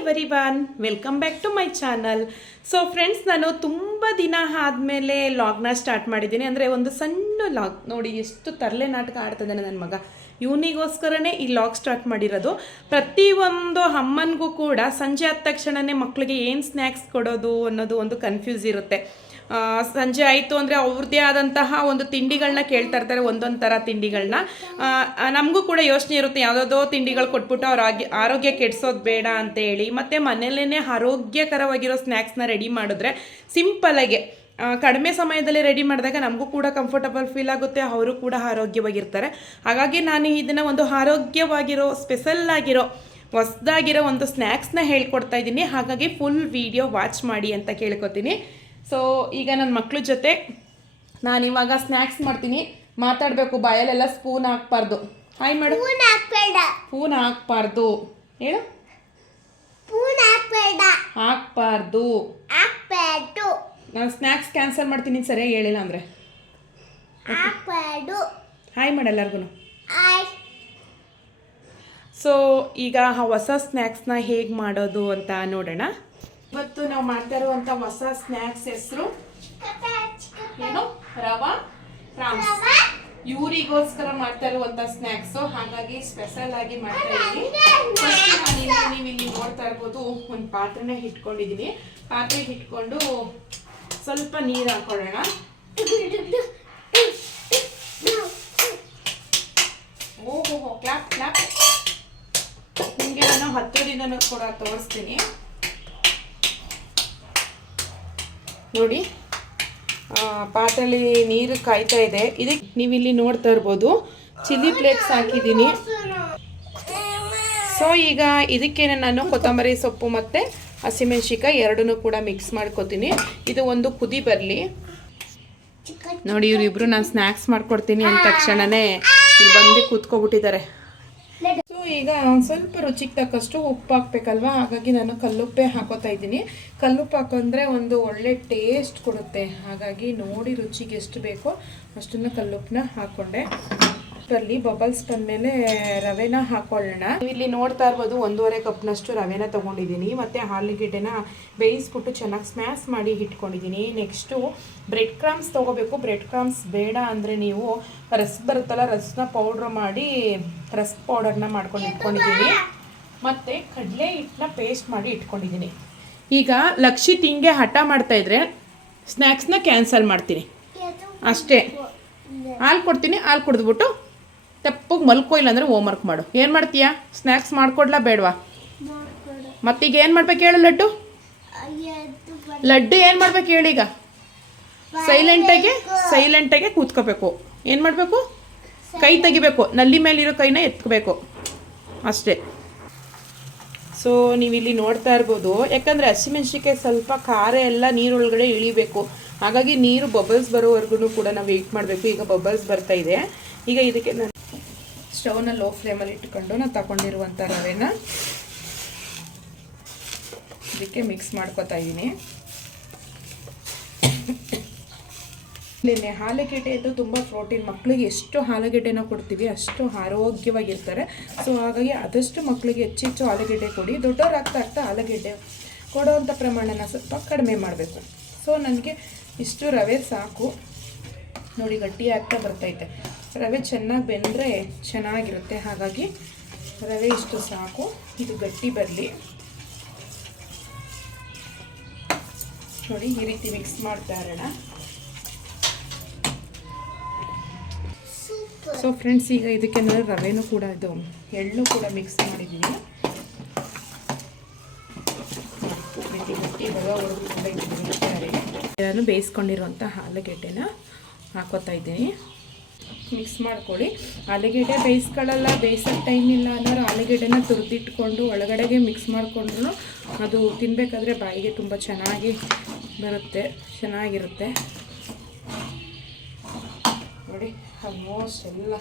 Everyone, welcome back to my channel. So friends, ನಾನು ತುಂಬ ದಿನ ಆದಮೇಲೆ ಲಾಗ್ನ ಸ್ಟಾರ್ಟ್ ಮಾಡಿದ್ದೀನಿ. ಅಂದರೆ ಒಂದು ಸಣ್ಣ ಲಾಗ್ ನೋಡಿ, ಎಷ್ಟು ತರಲೆ ನಾಟಕ ಆಡ್ತಿದ್ದಾನೆ ನನ್ನ ಮಗ. ಇವನಿಗೋಸ್ಕರನೇ ಈ ಲಾಗ್ ಸ್ಟಾರ್ಟ್ ಮಾಡಿರೋದು. ಪ್ರತಿಯೊಂದು ಅಮ್ಮನಿಗೂ ಕೂಡ ಸಂಜೆ ಆದ ತಕ್ಷಣವೇ ಮಕ್ಕಳಿಗೆ ಏನು ಸ್ನ್ಯಾಕ್ಸ್ ಕೊಡೋದು ಅನ್ನೋದು ಒಂದು ಕನ್ಫ್ಯೂಸ್ ಇರುತ್ತೆ. ಸಂಜೆ ಆಯಿತು ಅಂದರೆ ಅವ್ರದ್ದೇ ಆದಂತಹ ಒಂದು ತಿಂಡಿಗಳನ್ನ ಕೇಳ್ತಾ ಇರ್ತಾರೆ, ಒಂದೊಂದು ಥರ ತಿಂಡಿಗಳನ್ನ. ನಮಗೂ ಕೂಡ ಯೋಚನೆ ಇರುತ್ತೆ, ಯಾವುದೋ ತಿಂಡಿಗಳು ಕೊಟ್ಬಿಟ್ಟು ಅವ್ರ ಆರೋಗ್ಯ ಕೆಡಿಸೋದು ಬೇಡ ಅಂತೇಳಿ. ಮತ್ತು ಮನೆಯಲ್ಲೇ ಆರೋಗ್ಯಕರವಾಗಿರೋ ಸ್ನ್ಯಾಕ್ಸ್ನ ರೆಡಿ ಮಾಡಿದ್ರೆ ಸಿಂಪಲಾಗಿ ಕಡಿಮೆ ಸಮಯದಲ್ಲಿ ರೆಡಿ ಮಾಡಿದಾಗ ನಮಗೂ ಕೂಡ ಕಂಫರ್ಟಬಲ್ ಫೀಲ್ ಆಗುತ್ತೆ, ಅವರು ಕೂಡ ಆರೋಗ್ಯವಾಗಿರ್ತಾರೆ. ಹಾಗಾಗಿ ನಾನು ಇದನ್ನು ಒಂದು ಆರೋಗ್ಯವಾಗಿರೋ ಸ್ಪೆಷಲ್ ಆಗಿರೋ ಹೊಸದಾಗಿರೋ ಒಂದು ಸ್ನ್ಯಾಕ್ಸ್ನ ಹೇಳ್ಕೊಡ್ತಾ ಇದ್ದೀನಿ. ಹಾಗಾಗಿ ಫುಲ್ ವಿಡಿಯೋ ವಾಚ್ ಮಾಡಿ ಅಂತ ಕೇಳ್ಕೊತೀನಿ. ಸೊ ಈಗ ನನ್ನ ಮಕ್ಳ ಜೊತೆ ನಾನಿವಾಗ ಸ್ನ್ಯಾಕ್ಸ್ ಮಾಡ್ತೀನಿ. ಮಾತಾಡಬೇಕು, ಬಾಯಲ್ಲೆಲ್ಲ ಸ್ಪೂನ್ ಹಾಕ್ಬಾರ್ದು. ಹಾಯ್ ಮಾಡು. ಸ್ಪೂನ್ ಹಾಕ್ಬಾರ್ದು ಹೇಳು. ಹಾಕ್ಬಾರ್ದು. ನಾನು ಸ್ನ್ಯಾಕ್ಸ್ ಕ್ಯಾನ್ಸಲ್ ಮಾಡ್ತೀನಿ ಸರಿಯಾಗಿ ಹೇಳಿಲ್ಲ ಅಂದರೆ. ಹಾಯ್ ಮಾಡೆಲ್ಲರಿಗೂ. ಸೊ ಈಗ ಹೊಸ ಸ್ನ್ಯಾಕ್ಸ್ನ ಹೇಗೆ ಮಾಡೋದು ಅಂತ ನೋಡೋಣ. ಇವತ್ತು ನಾವು ಮಾಡ್ತಾ ಇರುವಂಥ ಹೊಸ ಸ್ನ್ಯಾಕ್ಸ್ ಹೆಸರು ಏನು? ರವಾ ಪ್ರಾನ್ಸ್. ಇವರಿಗೋಸ್ಕರ ಮಾಡ್ತಾ ಇರುವಂಥ ಸ್ನ್ಯಾಕ್ಸು, ಹಾಗಾಗಿ ಸ್ಪೆಷಲ್ ಆಗಿ ಮಾಡ್ತಾ ಇದ್ದೀನಿ. ನೀವು ಇಲ್ಲಿ ನೋಡ್ತಾ ಇರ್ಬೋದು, ಒಂದು ಪಾತ್ರೆನ ಇಟ್ಕೊಂಡಿದ್ದೀನಿ. ಪಾತ್ರೆಗೆ ಇಟ್ಕೊಂಡು ಸ್ವಲ್ಪ ನೀರು ಹಾಕೊಳ್ಳೋಣ. ಓಹೋ, ಕ್ಲಾಪ್ ಕ್ಲಾಪ್. ನಿಮಗೆ ನಾನು ಹತ್ತಿರದಿಂದ ಕೂಡ ತೋರಿಸ್ತೀನಿ ನೋಡಿ. ಪಾತ್ರೆಯಲ್ಲಿ ನೀರು ಕಾಯ್ತಾ ಇದೆ. ಇದಕ್ಕೆ ನೀವಿಲ್ಲಿ ನೋಡ್ತಾ ಇರ್ಬೋದು, ಚಿಲ್ಲಿ ಫ್ಲೇಕ್ಸ್ ಹಾಕಿದ್ದೀನಿ. ಸೊ ಈಗ ಇದಕ್ಕೆ ನಾನು ಕೊತ್ತಂಬರಿ ಸೊಪ್ಪು ಮತ್ತು ಹಸಿಮೆಣ್ಸಿಕಾಯಿ ಎರಡನ್ನೂ ಕೂಡ ಮಿಕ್ಸ್ ಮಾಡ್ಕೊತೀನಿ. ಇದು ಒಂದು ಕುದಿ ಬರಲಿ. ನೋಡಿ, ಇವರಿಬ್ರು ನಾನು ಸ್ನ್ಯಾಕ್ಸ್ ಮಾಡ್ಕೊಡ್ತೀನಿ ಅಂದ ತಕ್ಷಣನೇ ಇಲ್ಲಿ ಬಂದು ಕೂತ್ಕೊಬಿಟ್ಟಿದ್ದಾರೆ. ಸೊ ಈಗ ಒಂದು ಸ್ವಲ್ಪ ರುಚಿಗೆ ತಕ್ಕಷ್ಟು ಉಪ್ಪು ಹಾಕ್ಬೇಕಲ್ವಾ, ಹಾಗಾಗಿ ನಾನು ಕಲ್ಲುಪ್ಪೆ ಹಾಕೋತಾ ಇದ್ದೀನಿ. ಕಲ್ಲುಪ್ಪು ಹಾಕೊಂಡ್ರೆ ಒಂದು ಒಳ್ಳೆ ಟೇಸ್ಟ್ ಕೊಡುತ್ತೆ. ಹಾಗಾಗಿ ನೋಡಿ ರುಚಿಗೆ ಎಷ್ಟು ಬೇಕೋ ಅಷ್ಟನ್ನು ಕಲ್ಲುಪ್ಪನ್ನ ಹಾಕ್ಕೊಂಡೆ. ಅಲ್ಲಿ ಬಬಲ್ಸ್ ಬಂದಮೇಲೆ ರವೆನ ಹಾಕೊಳ್ಳೋಣ. ಇಲ್ಲಿ ನೋಡ್ತಾ ಇರ್ಬೋದು, 1.5 ಕಪ್ನಷ್ಟು ರವೆನ ತೊಗೊಂಡಿದ್ದೀನಿ. ಮತ್ತು ಆಲೂಗೆಡ್ಡೆನ ಬೇಯಿಸ್ಬಿಟ್ಟು ಚೆನ್ನಾಗಿ ಸ್ಮ್ಯಾಶ್ ಮಾಡಿ ಇಟ್ಕೊಂಡಿದ್ದೀನಿ. ನೆಕ್ಸ್ಟು ಬ್ರೆಡ್ ಕ್ರಮ್ಸ್ ತೊಗೋಬೇಕು. ಬ್ರೆಡ್ ಕ್ರಮ್ಸ್ ಬೇಡ ಅಂದರೆ ನೀವು ರಸ್ಕ್ ಬರುತ್ತಲ್ಲ, ರಸ್ನ ಪೌಡ್ರ್ ಮಾಡಿ ರಸ್ಕ್ ಪೌಡರ್ನ ಮಾಡ್ಕೊಂಡು ಇಟ್ಕೊಂಡಿದ್ದೀನಿ. ಮತ್ತು ಕಡಲೆ ಹಿಟ್ಟನ್ನ ಪೇಸ್ಟ್ ಮಾಡಿ ಇಟ್ಕೊಂಡಿದ್ದೀನಿ. ಈಗ ಲಕ್ಷಿತ್ ಹಿಂಗೆ ಹಠ ಮಾಡ್ತಾಯಿದ್ರೆ ಸ್ನ್ಯಾಕ್ಸ್ನ ಕ್ಯಾನ್ಸಲ್ ಮಾಡ್ತೀನಿ ಅಷ್ಟೇ. ಹಾಲು ಕೊಡ್ತೀನಿ, ಹಾಲು ಕುಡಿದ್ಬಿಟ್ಟು ತಪ್ಪಗೆ ಮಲ್ಕೋ, ಇಲ್ಲ ಅಂದರೆ ಹೋಮ್ವರ್ಕ್ ಮಾಡು. ಏನು ಮಾಡ್ತೀಯಾ? ಸ್ನ್ಯಾಕ್ಸ್ ಮಾಡ್ಕೊಡ್ಲಾ ಬೇಡವಾ? ಮತ್ತೀಗ ಏನು ಮಾಡ್ಬೇಕು ಹೇಳು? ಲಡ್ಡು ಏನು ಮಾಡ್ಬೇಕು ಹೇಳೀಗ? ಸೈಲೆಂಟಾಗೆ ಕೂತ್ಕೋಬೇಕು. ಏನು ಮಾಡಬೇಕು? ಕೈ ತೆಗಿಬೇಕು, ನಲ್ಲಿ ಮೇಲಿರೋ ಕೈನ ಎತ್ಕೋಬೇಕು ಅಷ್ಟೇ. ಸೊ ನೀವಿಲ್ಲಿ ನೋಡ್ತಾ ಇರ್ಬೋದು, ಯಾಕಂದರೆ ಹಸಿಮೆಣ್ಸಿಕಾಯಿ ಸ್ವಲ್ಪ ಖಾರ ಎಲ್ಲ ನೀರೊಳಗಡೆ ಇಳಿಬೇಕು. ಹಾಗಾಗಿ ನೀರು ಬಬಲ್ಸ್ ಬರೋವರೆಗೂ ಕೂಡ ನಾವು ವೆಯ್ಟ್ ಮಾಡಬೇಕು. ಈಗ ಬಬಲ್ಸ್ ಬರ್ತಾ ಇದೆ. ಈಗ ಇದಕ್ಕೆ ನಾನು ಸ್ಟವ್ನ ಲೋ ಫ್ಲೇಮಲ್ಲಿ ಇಟ್ಕೊಂಡು ನಾನು ತಗೊಂಡಿರುವಂಥ ರವೆನ ಇದಕ್ಕೆ ಮಿಕ್ಸ್ ಮಾಡ್ಕೊತಾ ಇದ್ದೀನಿ. ಇಲ್ಲೇ ಆಲೂಗೆಡ್ಡೆ ಇದು ತುಂಬ ಪ್ರೋಟೀನ್. ಮಕ್ಕಳಿಗೆ ಎಷ್ಟು ಆಲೂಗೆಡ್ಡೆನ ಕೊಡ್ತೀವಿ ಅಷ್ಟು ಆರೋಗ್ಯವಾಗಿರ್ತಾರೆ. ಸೊ ಹಾಗಾಗಿ ಆದಷ್ಟು ಮಕ್ಕಳಿಗೆ ಹೆಚ್ಚೆಚ್ಚು ಆಲೂಗೆಡ್ಡೆ ಕೊಡಿ. ದೊಡ್ಡವರಾಗ್ತಾ ಆಲೂಗೆಡ್ಡೆ ಕೊಡೋವಂಥ ಪ್ರಮಾಣನ ಸ್ವಲ್ಪ ಕಡಿಮೆ ಮಾಡಬೇಕು. ಸೊ ನನಗೆ ಇಷ್ಟು ರವೆ ಸಾಕು. ನೋಡಿ, ಗಟ್ಟಿ ಆಗ್ತಾ ಬರ್ತೈತೆ. ರವೆ ಚೆನ್ನಾಗಿ ಬೆಂದರೆ ಚೆನ್ನಾಗಿರುತ್ತೆ. ಹಾಗಾಗಿ ರವೆ ಇಷ್ಟು ಸಾಕು. ಇದು ಗಟ್ಟಿ ಬರಲಿ. ನೋಡಿ, ಈ ರೀತಿ ಮಿಕ್ಸ್ ಮಾಡ್ತಾ ಇರೋಣ. ಸೊ ಫ್ರೆಂಡ್ಸ್, ಈಗ ಇದಕ್ಕೆ ನಾನು ರವೆನೂ ಕೂಡ ಇದು ಎಳ್ಳು ಕೂಡ ಮಿಕ್ಸ್ ಮಾಡಿದ್ದೀನಿ. ಗಟ್ಟಿ ನಾನು ಬೇಯಿಸ್ಕೊಂಡಿರುವಂಥ ಆಲೂಗೆಡ್ಡೆನ ಹಾಕೋತಾ ಇದ್ದೀನಿ. ಮಿಕ್ಸ್ ಮಾಡ್ಕೊಳ್ಳಿ. ಆಲೂಗೆಡ್ಡೆ ಬೇಯಿಸೋಕ್ಕೆ ಟೈಮ್ ಇಲ್ಲ ಅನ್ನೋರು ಆಲೂಗೆಡ್ಡೆನ ತುರಿದಿಟ್ಕೊಂಡು ಒಳಗಡೆಗೆ ಮಿಕ್ಸ್ ಮಾಡಿಕೊಂಡ್ರು ಅದು ತಿನ್ನಬೇಕಾದ್ರೆ ಬಾಯಿಗೆ ತುಂಬ ಚೆನ್ನಾಗಿರುತ್ತೆ. ನೋಡಿ, ಆಲ್ಮೋಸ್ಟ್ ಎಲ್ಲ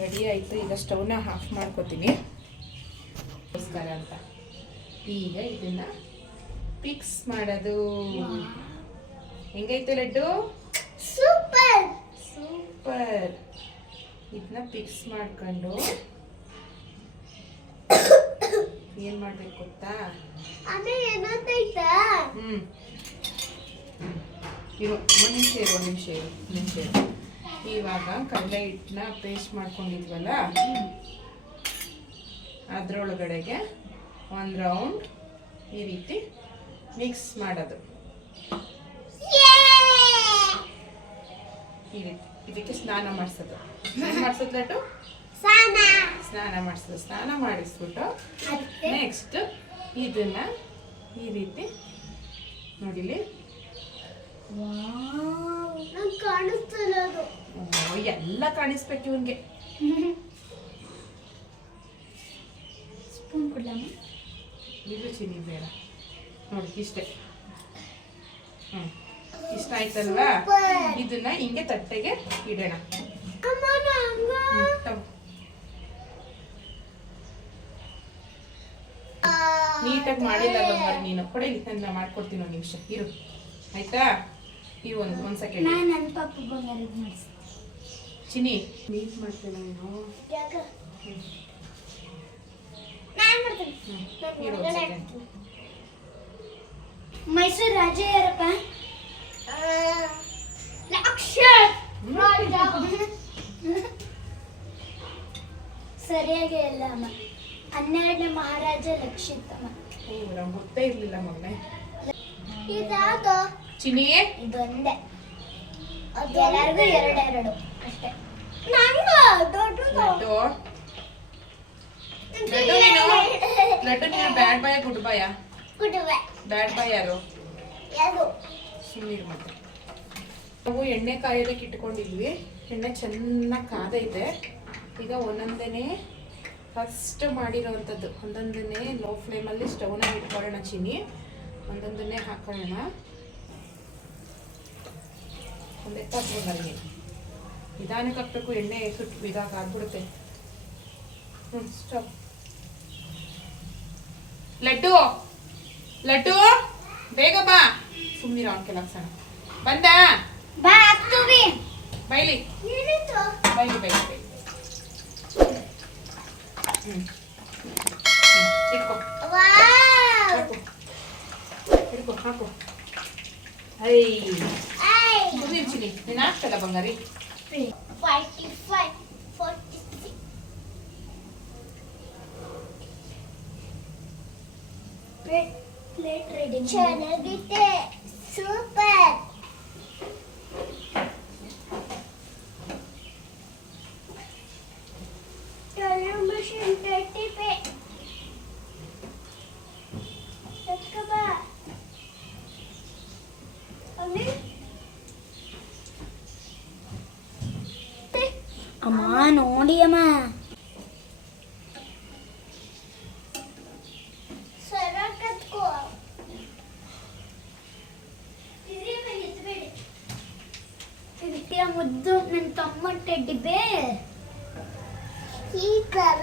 ರೆಡಿ ಆಯಿತು. ಈಗ ಸ್ಟವ್ನ ಆಫ್ ಮಾಡ್ಕೊತೀನಿ ಅಂತ. ಈಗ ಇದನ್ನು ಮಿಕ್ಸ್ ಮಾಡೋದು. ಹೆಂಗೈತೆ ಲಡ್ಡು? ಸೂಪರ್. ಇದನ್ನ ಮಿಕ್ಸ್ ಮಾಡ್ಕೊಂಡು ಏನ್ ಮಾಡ್ಬೇಕು ಗೊತ್ತಾ? ಇರು ಒಂದ್ ನಿಮಿಷ ಇರು. ಇವಾಗ ಕಡಲೆ ಹಿಟ್ಟನ್ನ ಪೇಸ್ಟ್ ಮಾಡ್ಕೊಂಡಿದ್ವಲ್ಲ, ಅದ್ರೊಳಗಡೆಗೆ ಒಂದು ರೌಂಡ್ ಈ ರೀತಿ ಮಿಕ್ಸ್ ಮಾಡೋದು. ಈ ರೀತಿ ಇದಕ್ಕೆ ಸ್ನಾನ ಮಾಡಿಸೋದು. ಮಾಡಿಸೋದ್ಲಟ್ಟು ಸ್ನಾನ ಮಾಡಿಸೋದು. ಸ್ನಾನ ಮಾಡಿಸ್ಬಿಟ್ಟು ನೆಕ್ಸ್ಟ್ ಇದನ್ನ ಈ ರೀತಿ ನೋಡಿಲಿ ಎಲ್ಲ ಕಾಣಿಸ್ಬೇಕು ಇವನ್ಗೆ. ಸ್ಪೂನ್ ಕೊಡ್ಲಮ್ಮ? ಇದು ಚಿನಿ ಬೇಡ ನೋಡಿ, ಇಷ್ಟೇ. ಇಷ್ಟ ಆಯ್ತಲ್ವಾ? ಇದನ್ನ ಹಿಂಗೆ ತಟ್ಟೆಗೆ ಇಡೋಣ. ನೀಟಾಗಿ ಮಾಡಿಲ್ಲ ಬಂಗಾರ, ನೀನು ಕೊಡಲಿ, ನಾನು ಮಾಡ್ಕೊಡ್ತೀನಿ. ಒಂದು ನಿಮಿಷ ಇರು, ಆಯ್ತಾ? ಇರು ಒಂದ್ ಸೆಕೆಂಡ್. ನನ್ನ ಪಾಪ ಬಂಗಾರ ಮಾಡಿಸ್ತೀನಿ. ಚಿನಿ ನೀಟ್ ಮಾಡ್ತೇನೆ ನೀನು. ಮೈಸೂರು ರಾಜ ಯಾರಪ್ಪ? ಸರಿಯಾಗಿ ಇಲ್ಲ ಅಮ್ಮ. 12ನೇ ಮಹಾರಾಜ ಲಕ್ಷಿತಮ್ಮ. ನಂಗೆ ಗೊತ್ತೇ ಇರ್ಲಿಲ್ಲ ಮಗನೇ. ಇದಾದ ಚಿನಿ ಇದೊಂದೇ, ಎಲ್ಲರಿಗೂ ಎರಡೆರಡು ಅಷ್ಟೇ. ಲಡ್ಡು ನೀನು ಬ್ಯಾಡ್ ಬಾಯ ಗುಡ್ ಬಾಯ? ಬ್ಯಾಡ್ ಬಾಯ್ ಯಾರು? ಸುಮ್ಮನೆ ಮತ್ತೆ. ನಾವು ಎಣ್ಣೆ ಕಾಯೋದಕ್ಕೆ ಇಟ್ಕೊಂಡಿದ್ವಿ. ಎಣ್ಣೆ ಚೆನ್ನಾಗಿ ಕಾದೈತೆ. ಈಗ ಒಂದೊಂದೇ ಫಸ್ಟ್ ಮಾಡಿರೋವಂಥದ್ದು ಒಂದೊಂದನ್ನೇ ಲೋ ಫ್ಲೇಮಲ್ಲಿ ಸ್ಟವ್ನ ಇಟ್ಕೊಳ್ಳೋಣ. ಚಿನಿ ಒಂದೊಂದನ್ನೇ ಹಾಕೊಳ್ಳೋಣ. ಒಂದೇ ಹಾಕ್ಬೋದಲ್ಲಿ ನಿಧಾನಕ್ಕೆ ಹಾಕ್ಬೇಕು. ಎಣ್ಣೆ ಸುಟ್ಟು ಇದಾಗ ಆಗ್ಬಿಡುತ್ತೆ. ಸ್ಟವ್. ಲಡ್ಡು ಲಡ್ಡು ಬೇಗ ಬಾ. ಸುಮ್ಮನಿರೋ ಅವನ್ಕೆಲ್ಲ ಹಾಕ್ಸೋಣ. ಬಂದ ಬೈಲಿ ಬೈಲಿ ಬೈಲಿ ಬೈಲಿ. ಹಿಡ್ಕೊ ಹಾಕು. ಚಿನಿ ನೀನು ಹಾಕ್ತಲ್ಲ ಬಂಗಾರಿ. 45, 46. Plate ready. ಚೆನ್ನಾಗಿದೆ, ಸೂಪರ್. ಮಷೀನ್ ತಟ್ಟಿಪೆ ತಟ್ಕಬಾ. ಅಮ್ಮ ನೋಡಿ ಅಮ್ಮ, ಮುದ್ದು ನನ್ನ ತಮ್ಮ ಟೆಡ್ಡಿ ಬೇರ್. ಈ ತರ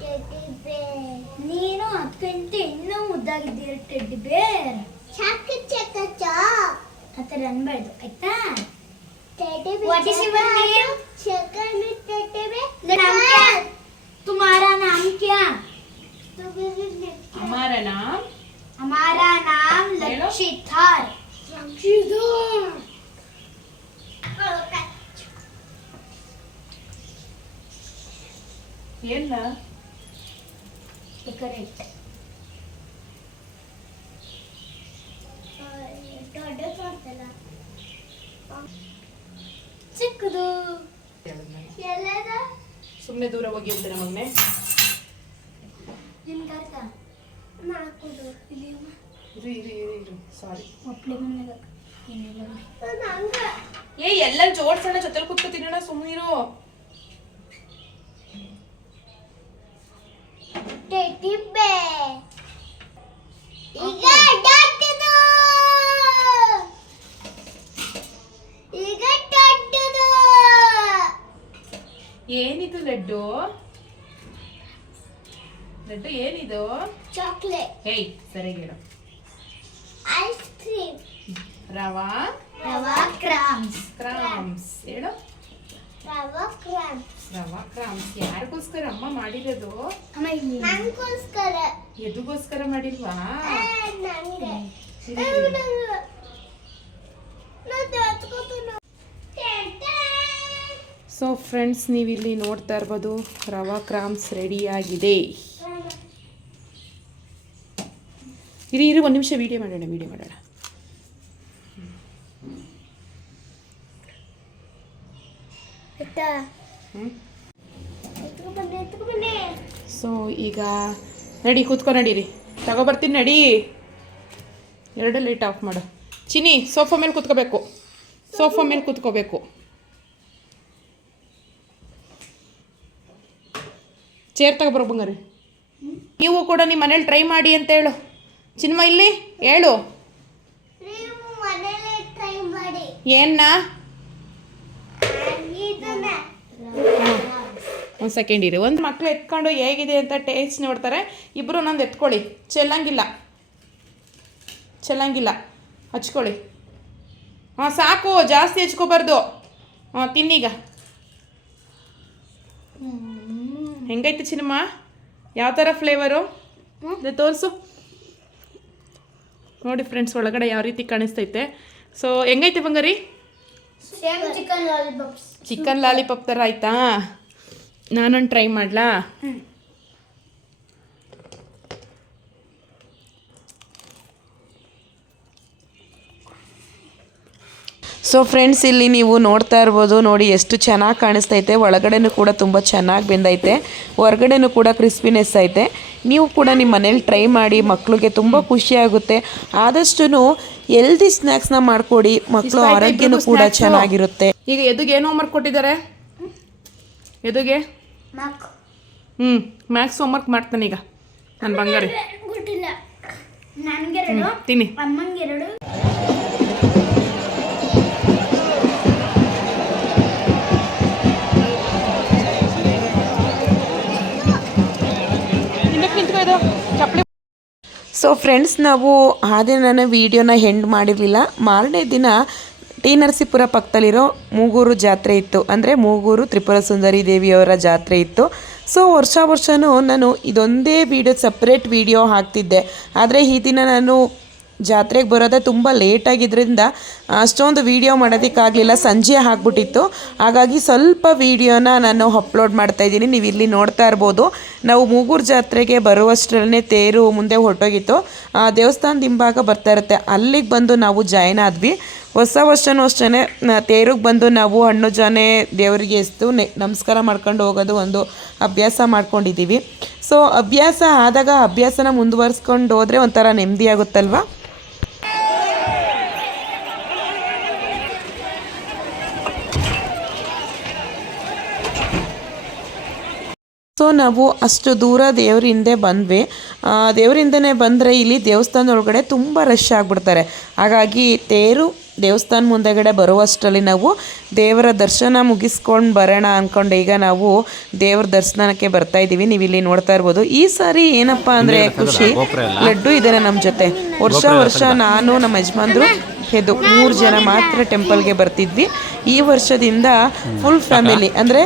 ಟೆಡ್ಡಿ ಬೇರ್. ನೀನು ಅದಕ್ಕಿಂತ ಇನ್ನೂ ಮುದ್ದಾಗಿದ್ದೀರ ಟೆಡ್ಡಿ ಬೇರ್. ಚಕ್ಕ ಚಕ್ಕ ಚಾ ಆ ಥರ ಅನ್ಬಾರ್ದು ಆಯ್ತಾ? ಟೆಡ್ಡಿ ಬೇರ್. What is your name? Second टट्टे में नाम क्या? तुम्हारा नाम क्या? हमारा नाम लक्षितार. ಏನ ಕರೆಕ್ಟ್. ದೊಡ್ಡ ಮಾಡ್ತಲ್ಲ ಚಿಕ್ಕದು ಎಲ್ಲದ. ಸುಮ್ಮನೆ ದೂರ ಹೋಗಿ ಅಂತಾರೆ ಮಗನೇ. ನಿಮ್ಗೆ ಅರ್ಥ ಮಾಡ್ಕೊಡು. ಇಲ್ಲಿ ಇರು ಸಾರಿ. ಒಪ್ಲೆ ಮನೆಗೆ ಏ ಎಲ್ಲ ಜೋಡ್ಸೋಣ, ಜೊತೆಲಿ ಕೂತ್ಕೊ ತಿನ್ನೋಣ. ಸುಮ್ಮನಿರು. ಟೆಡ್ಡಿ ಬೇರ್ ಈಗ ಡಾಕ್ಟರು ಈಗ ಡಾಕ್ಟರು. ಏನಿದು ಲಡ್ಡು? ಲಡ್ಡು ಏನಿದು? ಚಾಕ್ಲೇಟ್. ಹೇಯ್ ಸರಿಯಾಗಿ ಹೇಳು. Ice cream. Rava crumbs. Crumbs ಹೇಳು. ರವಾ ಕ್ರಾಮ್ಸ್. ರವಾ ಕ್ರಾಮ್ಸ್ ಯಾರಿಗೋಸ್ಕರ ಅಮ್ಮ ಮಾಡಿರೋದು? ನನಗೋಸ್ಕರ. ಎದುಗೋಸ್ಕರ ಮಾಡಿಲ್ವಾ? ಸೊ ಫ್ರೆಂಡ್ಸ್, ನೀವಿಲ್ಲಿ ನೋಡ್ತಾ ಇರ್ಬೋದು ರವಾ ಕ್ರಾಮ್ಸ್ ರೆಡಿಯಾಗಿದೆ. ಇರಿ ಒಂದು ನಿಮಿಷ ವಿಡಿಯೋ ಮಾಡೋಣ. ಸೊ ಈಗ ನಡಿ, ಕೂತ್ಕೊ, ನಡೀರಿ, ತಗೊಬರ್ತೀನಿ, ನಡಿ. 2 ಲೈಟ್ ಆಫ್ ಮಾಡು. ಚಿನಿ, ಸೋಫಾ ಮೇಲೆ ಕೂತ್ಕೋಬೇಕು. ಚೇರ್ ತಗೊಬರೋ ಬಂಗಾರಿ. ನೀವು ಕೂಡ ನಿಮ್ಮ ಮನೇಲಿ ಟ್ರೈ ಮಾಡಿ ಅಂತ ಹೇಳು. ಚಿನ್ಮ ಇಲ್ಲಿ ಹೇಳು. ಏನ್ನ? ಒಂದು ಸೆಕೆಂಡ್ ಇರಿ. ಒಂದು ಮಕ್ಕಳು ಎತ್ಕೊಂಡು ಹೇಗಿದೆ ಅಂತ ಟೇಸ್ಟ್ ನೋಡ್ತಾರೆ. ಇಬ್ಬರು ನಂದು ಎತ್ಕೊಳ್ಳಿ. ಚೆಲ್ಲಂಗಿಲ್ಲ, ಹಚ್ಕೊಳ್ಳಿ. ಹಾಂ, ಸಾಕು, ಜಾಸ್ತಿ ಹಚ್ಕೋಬಾರ್ದು. ಹಾಂ, ತಿನ್ನೀಗ. ಹೆಂಗೈತೆ ಚಿನ್ನಮ್ಮ? ಯಾವ ಥರ ಫ್ಲೇವರು ತೋರಿಸು ನೋಡಿ ಫ್ರೆಂಡ್ಸ್, ಒಳಗಡೆ ಯಾವ ರೀತಿ ಕಾಣಿಸ್ತೈತೆ. ಸೊ ಹೆಂಗೈತೆ ಬಂಗಾರಿ? ಚಿಕನ್ ಲಾಲಿಪಾಪ್ ಥರ ಆಯ್ತಾ? ನಾನೊಂದು ಟ್ರೈ ಮಾಡಲಾ? ಸೊ ಫ್ರೆಂಡ್ಸ್, ಇಲ್ಲಿ ನೀವು ನೋಡ್ತಾ ಇರ್ಬೋದು. ನೋಡಿ ಎಷ್ಟು ಚೆನ್ನಾಗಿ ಕಾಣಿಸ್ತೈತೆ. ಒಳಗಡೆನೂ ಕೂಡ ತುಂಬ ಚೆನ್ನಾಗಿ ಬೆಂದೈತೆ, ಹೊರಗಡೆನೂ ಕೂಡ ಕ್ರಿಸ್ಪಿನೆಸ್ ಐತೆ. ನೀವು ಕೂಡ ನಿಮ್ಮ ಮನೇಲಿ ಟ್ರೈ ಮಾಡಿ, ಮಕ್ಕಳಿಗೆ ತುಂಬ ಖುಷಿಯಾಗುತ್ತೆ. ಆದಷ್ಟು ಹೆಲ್ದಿ ಸ್ನ್ಯಾಕ್ಸ್ನ ಮಾಡಿಕೊಡಿ, ಮಕ್ಕಳು ಆರೋಗ್ಯನೂ ಕೂಡ ಚೆನ್ನಾಗಿರುತ್ತೆ. ಈಗ ಎದುಗೆ ಏನು ಹೋಮ್ವರ್ಕ್ ಕೊಟ್ಟಿದ್ದಾರೆ? ಎದುಗೆ ಮ್ಯಾಥ್ಸ್ ಹೋಮ್ವರ್ಕ್ ಮಾಡ್ತಾನೆ ಈಗ ನನ್ನ ಬಂಗಾರಿ. ತಿನ್ನಿ. ಸೊ ಫ್ರೆಂಡ್ಸ್, ನಾವು ಆ ದಿನ ವೀಡಿಯೋನ ಎಂಡ್ ಮಾಡಿರಲಿಲ್ಲ. ಮಾರನೇ ದಿನ ಟಿ ನರಸೀಪುರ ಪಕ್ಕದಲ್ಲಿರೋ ಮೂಗೂರು ಜಾತ್ರೆ ಇತ್ತು. ಅಂದರೆ ಮೂಗೂರು ತ್ರಿಪುರ ಸುಂದರಿ ದೇವಿಯವರ ಜಾತ್ರೆ ಇತ್ತು. ಸೊ ವರ್ಷವೂ ನಾನು ಇದೊಂದೇ ವೀಡಿಯೋ, ಸಪ್ರೇಟ್ ವೀಡಿಯೋ ಹಾಕ್ತಿದ್ದೆ. ಆದರೆ ಈ ದಿನ ನಾನು ಜಾತ್ರೆಗೆ ಬರೋದೇ ತುಂಬ ಲೇಟಾಗಿದ್ದರಿಂದ ಅಷ್ಟೊಂದು ವೀಡಿಯೋ ಮಾಡೋದಕ್ಕಾಗಲಿಲ್ಲ. ಸಂಜೆ ಆಗಿಬಿಟ್ಟಿತ್ತು. ಹಾಗಾಗಿ ಸ್ವಲ್ಪ ವೀಡಿಯೋನ ನಾನು ಅಪ್ಲೋಡ್ ಮಾಡ್ತಾಯಿದ್ದೀನಿ. ನೀವು ಇಲ್ಲಿ ನೋಡ್ತಾ ಇರ್ಬೋದು. ನಾವು ಮೂಗೂರು ಜಾತ್ರೆಗೆ ಬರುವಷ್ಟರಲ್ಲೇ ತೇರು ಮುಂದೆ ಹೊರಟೋಗಿತ್ತು. ದೇವಸ್ಥಾನದ ಹಿಂಭಾಗ ಬರ್ತಾ ಇರುತ್ತೆ, ಅಲ್ಲಿಗೆ ಬಂದು ನಾವು ಜಾಯ್ನ್ ಆದ್ವಿ. ವರ್ಷವೂ ಅಷ್ಟೇ ತೇರಿಗೆ ಬಂದು ನಾವು ಹಣ್ಣು ಜಾನೆ ದೇವರಿಗೆ ಎಸ್ತು ನಮಸ್ಕಾರ ಮಾಡ್ಕೊಂಡು ಹೋಗೋದು ಒಂದು ಅಭ್ಯಾಸ ಮಾಡ್ಕೊಂಡಿದ್ದೀವಿ. ಸೊ ಅಭ್ಯಾಸ ಆದಾಗ ಅಭ್ಯಾಸನ ಮುಂದುವರಿಸ್ಕೊಂಡು ಹೋದರೆ ಒಂಥರ ನೆಮ್ಮದಿ ಆಗುತ್ತಲ್ವ. ಸೊ ನಾವು ಅಷ್ಟು ದೂರ ದೇವ್ರ ಹಿಂದೆ ಬಂದ್ವಿ. ದೇವರಿಂದನೇ ಬಂದರೆ ಇಲ್ಲಿ ದೇವಸ್ಥಾನದ ಒಳಗಡೆ ತುಂಬ ರಶ್ ಆಗಿಬಿಡ್ತಾರೆ. ಹಾಗಾಗಿ ತೇರು ದೇವಸ್ಥಾನ ಮುಂದೆಗಡೆ ಬರುವಷ್ಟರಲ್ಲಿ ನಾವು ದೇವರ ದರ್ಶನ ಮುಗಿಸ್ಕೊಂಡು ಬರೋಣ ಅಂದ್ಕೊಂಡು ಈಗ ನಾವು ದೇವರ ದರ್ಶನಕ್ಕೆ ಬರ್ತಾ ಇದ್ದೀವಿ. ನೀವು ಇಲ್ಲಿ ನೋಡ್ತಾ ಇರ್ಬೋದು. ಈ ಸಾರಿ ಏನಪ್ಪ ಅಂದರೆ ಖುಷಿ, ಲಡ್ಡು ಇದ್ದೇನೆ ನಮ್ಮ ಜೊತೆ. ವರ್ಷ ನಾನು ನಮ್ಮ ಯಜಮಾನ್ರು ಹೆದು 3 ಜನ ಮಾತ್ರ ಟೆಂಪಲ್ಗೆ ಬರ್ತಿದ್ವಿ. ಈ ವರ್ಷದಿಂದ ಫುಲ್ ಫ್ಯಾಮಿಲಿ, ಅಂದರೆ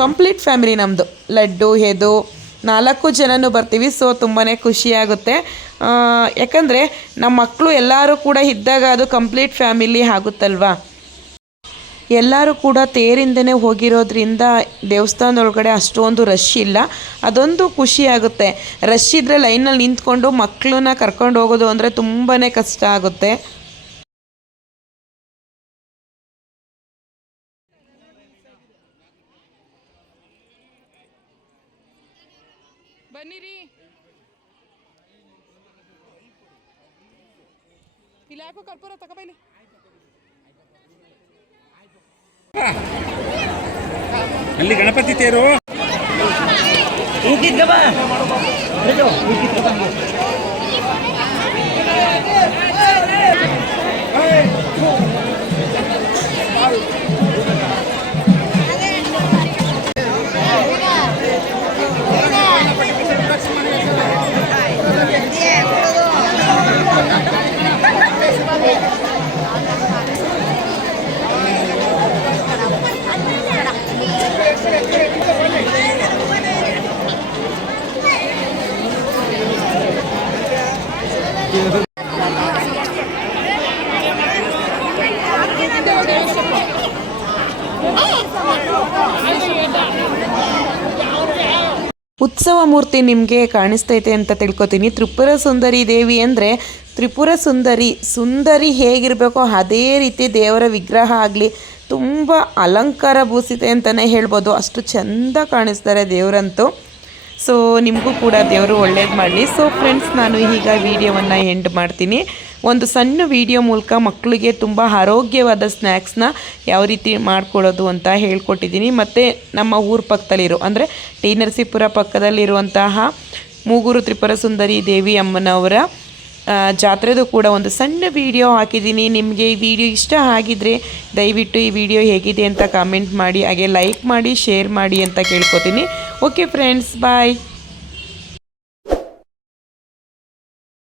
ಕಂಪ್ಲೀಟ್ ಫ್ಯಾಮಿಲಿ ನಮ್ಮದು. ಲಡ್ಡು ಹೆದು 4 ಜನನೂ ಬರ್ತೀವಿ. ಸೊ ತುಂಬಾ ಖುಷಿಯಾಗುತ್ತೆ. ಯಾಕಂದರೆ ನಮ್ಮ ಮಕ್ಕಳು ಎಲ್ಲರೂ ಕೂಡ ಇದ್ದಾಗ ಅದು ಕಂಪ್ಲೀಟ್ ಫ್ಯಾಮಿಲಿ ಆಗುತ್ತಲ್ವ. ಎಲ್ಲರೂ ಕೂಡ ತೇರಿಂದನೇ ಹೋಗಿರೋದ್ರಿಂದ ದೇವಸ್ಥಾನದೊಳಗಡೆ ಅಷ್ಟೊಂದು ರಶ್ ಇಲ್ಲ. ಅದೊಂದು ಖುಷಿಯಾಗುತ್ತೆ. ರಶ್ ಇದ್ದರೆ ಲೈನಲ್ಲಿ ನಿಂತ್ಕೊಂಡು ಮಕ್ಕಳನ್ನ ಕರ್ಕೊಂಡು ಹೋಗೋದು ಅಂದರೆ ತುಂಬಾ ಕಷ್ಟ ಆಗುತ್ತೆ. ಬನ್ನಿರಿ, ಇಲ್ಲಿ ಯಾಕೋ ಕರ್ಪೂರ ತಗೋಬೈಲಿ. ಅಲ್ಲಿ ಗಣಪತಿ ತೇರು ಉತ್ಸವ ಮೂರ್ತಿ ನಿಮಗೆ ಕಾಣಿಸ್ತೈತೆ ಅಂತ ತಿಳ್ಕೊತೀನಿ. ತ್ರಿಪುರ ಸುಂದರಿ ದೇವಿ ಅಂದರೆ ತ್ರಿಪುರ ಸುಂದರಿ ಹೇಗಿರಬೇಕೋ ಅದೇ ರೀತಿ ದೇವರ ವಿಗ್ರಹ ಆಗಲಿ ತುಂಬ ಅಲಂಕಾರ ಭೂಸಿದೆ ಅಂತಲೇ ಹೇಳ್ಬೋದು. ಅಷ್ಟು ಚೆಂದ ಕಾಣಿಸ್ತಾರೆ ದೇವರಂತೂ. ಸೊ ನಿಮಗೂ ಕೂಡ ದೇವರು ಒಳ್ಳೇದು ಮಾಡಲಿ. ಸೊ ಫ್ರೆಂಡ್ಸ್, ನಾನು ಈಗ ವಿಡಿಯೋವನ್ನು ಎಂಡ್ ಮಾಡ್ತೀನಿ. ಒಂದು ಸಣ್ಣ ವಿಡಿಯೋ ಮೂಲಕ ಮಕ್ಕಳಿಗೆ ತುಂಬ ಆರೋಗ್ಯವಾದ ಸ್ನ್ಯಾಕ್ಸ್ನ ಯಾವ ರೀತಿ ಮಾಡ್ಕೊಳ್ಳೋದು ಅಂತ ಹೇಳ್ಕೊಟ್ಟಿದ್ದೀನಿ. ಮತ್ತು ನಮ್ಮ ಊರ ಪಕ್ಕದಲ್ಲಿರೋ ಅಂದರೆ ಟಿ ನರಸೀಪುರ ಪಕ್ಕದಲ್ಲಿರುವಂತಹ ಮೂಗೂರು ತ್ರಿಪುರ ಸುಂದರಿ ದೇವಿ ಅಮ್ಮನವರ ಜಾತ್ರೆದು ಕೂಡ ಒಂದು ಸಣ್ಣ ವಿಡಿಯೋ ಹಾಕಿದ್ದೀನಿ. ನಿಮಗೆ ಈ ವಿಡಿಯೋ ಇಷ್ಟ ಆಗಿದ್ದರೆ ದಯವಿಟ್ಟು ಈ ವಿಡಿಯೋ ಹೇಗಿದೆ ಅಂತ ಕಾಮೆಂಟ್ ಮಾಡಿ, ಹಾಗೆ ಲೈಕ್ ಮಾಡಿ, ಶೇರ್ ಮಾಡಿ ಅಂತ ಕೇಳ್ಕೊತೀನಿ. ಓಕೆ ಫ್ರೆಂಡ್ಸ್, ಬಾಯ್.